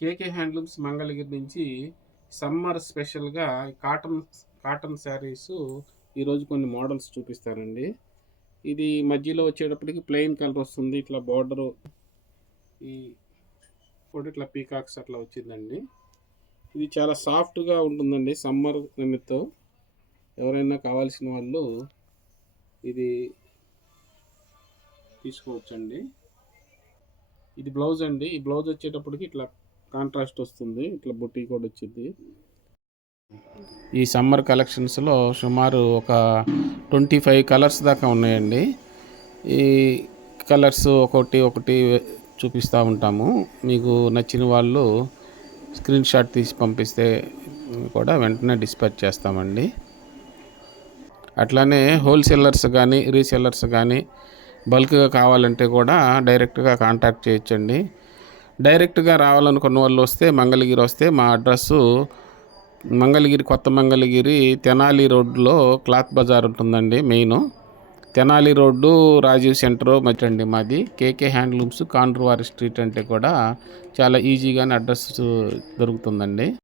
కేకే handlooms Mangalagiri నుంచి summer స్పెషల్‌గా cotton cotton saris ఈరోజు కొన్ని మోడల్స్ చూపిస్తానండి. ఇది మధ్యలో వచ్చేటప్పటికి ప్లెయిన్ కలర్ వస్తుంది. ఇట్లా బోర్డరు ఈ కూడా ఇట్లా పీకాక్స్ అట్లా వచ్చిందండి. ఇది చాలా సాఫ్ట్‌గా ఉంటుందండి సమ్మర్ నిమిత్తం. ఎవరైనా కావాల్సిన వాళ్ళు ఇది తీసుకోవచ్చండి. ఇది బ్లౌజ్ అండి. ఈ బ్లౌజ్ వచ్చేటప్పటికి ఇట్లా కాంట్రాస్ట్ వస్తుంది. ఇట్లా బుట్టి కూడా వచ్చింది. ఈ సమ్మర్ కలెక్షన్స్లో సుమారు ఒక 25 కలర్స్ దాకా ఉన్నాయండి. ఈ కలర్స్ ఒకటి చూపిస్తూ ఉంటాము. మీకు నచ్చిన వాళ్ళు స్క్రీన్ షాట్ తీసి పంపిస్తే కూడా వెంటనే డిస్పాచ్ చేస్తామండి. అట్లానే హోల్సేలర్స్ కానీ రీసేలర్స్ కానీ బల్క్గా కావాలంటే కూడా డైరెక్ట్గా కాంటాక్ట్ చేయొచ్చండి. డైరెక్ట్గా రావాలనుకున్న వాళ్ళు వస్తే మంగళగిరి వస్తే మా అడ్రస్సు మంగళగిరి కొత్త మంగళగిరి తెనాలి రోడ్లో క్లాత్ బజార్ ఉంటుందండి. Main Tenali road Rajiv centre మధ్యండి మాది. కేకే హ్యాండ్లూమ్స్ కాండ్రువారి స్ట్రీట్ అంటే కూడా చాలా ఈజీగానే అడ్రస్ దొరుకుతుందండి.